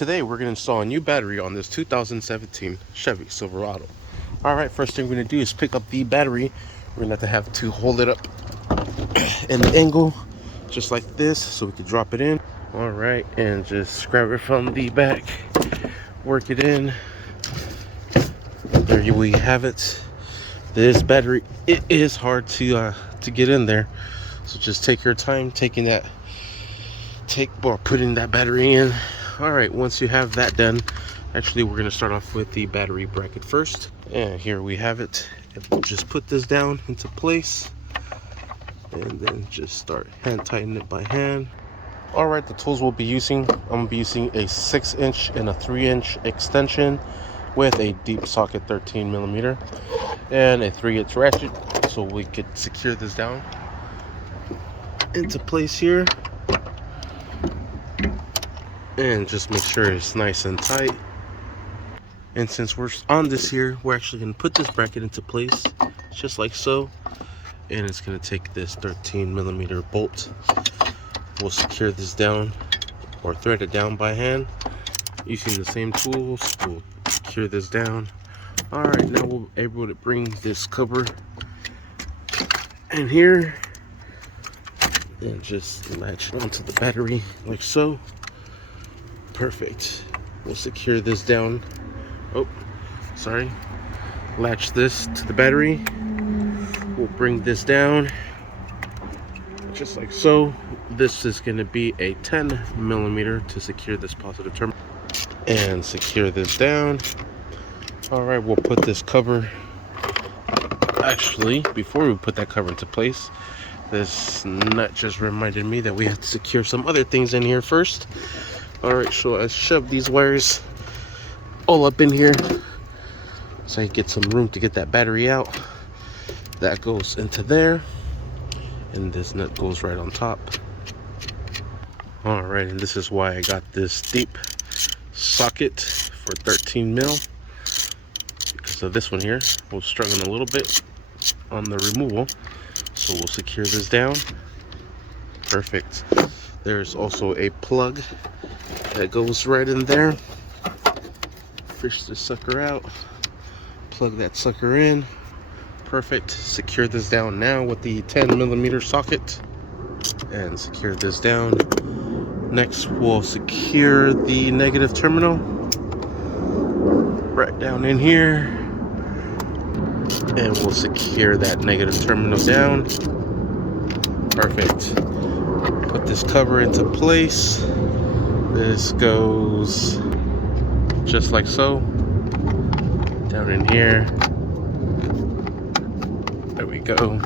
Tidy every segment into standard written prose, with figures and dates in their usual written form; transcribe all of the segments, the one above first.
today we're going to install a new battery on this 2017 Chevy Silverado. Alright, first thing we're going to do is pick up the battery. We're going to have to hold it up in the angle, just like this, so we can drop it in. Alright, and just grab it from the back, work it in. There we have it. This battery, it is hard to get in there, so just take your time putting that battery in. All right, once you have that done, actually we're going to start off with the battery bracket first, and here we have it. We'll just put this down into place and then just start hand tightening it by hand. All right, the tools we'll be using, I'm going to be using a 6-inch and a 3-inch extension with a deep socket 13mm and a 3/8 ratchet, so we could secure this down into place here. And just make sure it's nice and tight. And since we're on this here, we're actually going to put this bracket into place just like so, and it's going to take this 13mm bolt. We'll secure this down or thread it down by hand using the same tools. We'll secure this down. All right, now we'll be able to bring this cover in here and just latch it onto the battery like so. Perfect. We'll secure this down. Oh, sorry. Latch this to the battery. We'll bring this down just like so. This is going to be a 10mm to secure this positive terminal, and secure this down. All right, we'll put this cover. Actually, before we put that cover into place, this nut just reminded me that we have to secure some other things in here first. All right, so I shoved these wires all up in here so I get some room to get that battery out. That goes into there, and this nut goes right on top. All right, and this is why I got this deep socket for 13mm, because of this one here was struggling a little bit on the removal. So we'll secure this down. Perfect. There's also a plug that goes right in there. Fish this sucker out, plug that sucker in. Perfect. Secure this down now with the 10mm socket and secure this down. Next, we'll secure the negative terminal right down in here, and we'll secure that negative terminal down. Perfect. Put this cover into place. This goes just like so, down in here. There we go.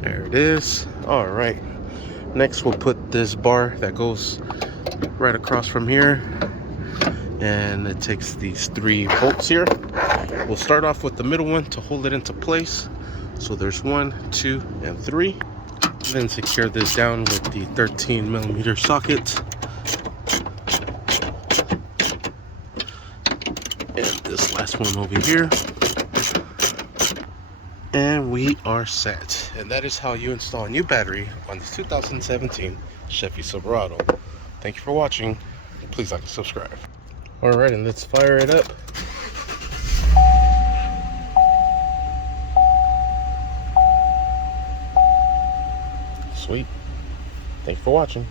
There it is. All right, next we'll put this bar that goes right across from here, and it takes these 3 bolts here. We'll start off with the middle one to hold it into place. So there's 1, 2, and 3. Then secure this down with the 13mm socket. And this last one over here. And we are set. And that is how you install a new battery on this 2017 Chevy Silverado. Thank you for watching. Please like and subscribe. Alright, and let's fire it up. Sweet. Thanks for watching.